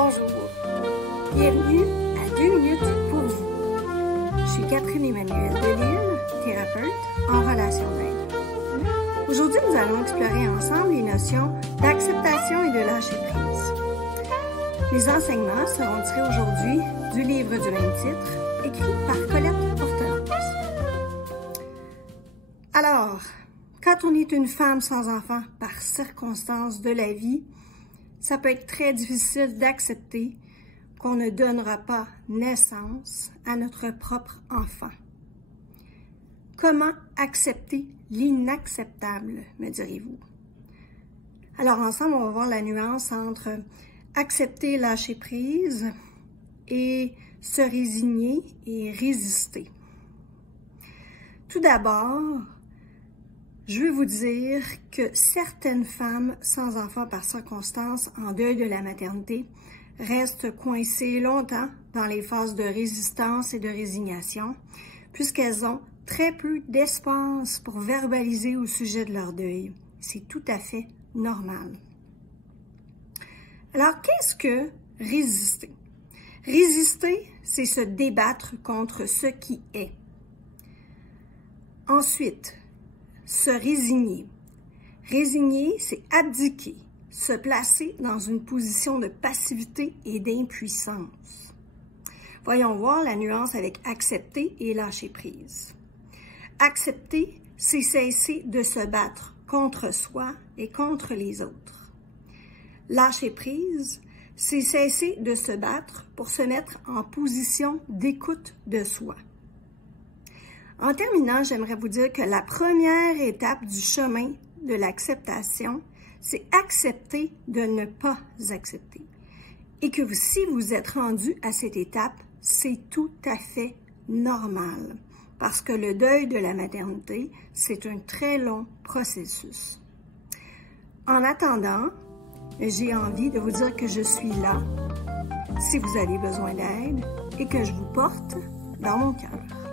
Bonjour, bienvenue à 2 minutes pour vous. Je suis Catherine Emmanuelle Delisle, thérapeute en relation d'aide. Aujourd'hui, nous allons explorer ensemble les notions d'acceptation et de lâcher prise. Les enseignements seront tirés aujourd'hui du livre du même titre, écrit par Colette Portelance. Alors, quand on est une femme sans enfant par circonstances de la vie, ça peut être très difficile d'accepter qu'on ne donnera pas naissance à notre propre enfant. Comment accepter l'inacceptable, me direz-vous? Alors ensemble, on va voir la nuance entre accepter, lâcher prise et se résigner et résister. Tout d'abord, je veux vous dire que certaines femmes sans enfant par circonstance en deuil de la maternité restent coincées longtemps dans les phases de résistance et de résignation, puisqu'elles ont très peu d'espace pour verbaliser au sujet de leur deuil. C'est tout à fait normal. Alors, qu'est-ce que résister? Résister, c'est se débattre contre ce qui est. Ensuite, se résigner. Résigner, c'est abdiquer, se placer dans une position de passivité et d'impuissance. Voyons voir la nuance avec accepter et lâcher prise. Accepter, c'est cesser de se battre contre soi et contre les autres. Lâcher prise, c'est cesser de se battre pour se mettre en position d'écoute de soi. En terminant, j'aimerais vous dire que la première étape du chemin de l'acceptation, c'est accepter de ne pas accepter. Et que si vous êtes rendu à cette étape, c'est tout à fait normal. Parce que le deuil de la maternité, c'est un très long processus. En attendant, j'ai envie de vous dire que je suis là si vous avez besoin d'aide et que je vous porte dans mon cœur.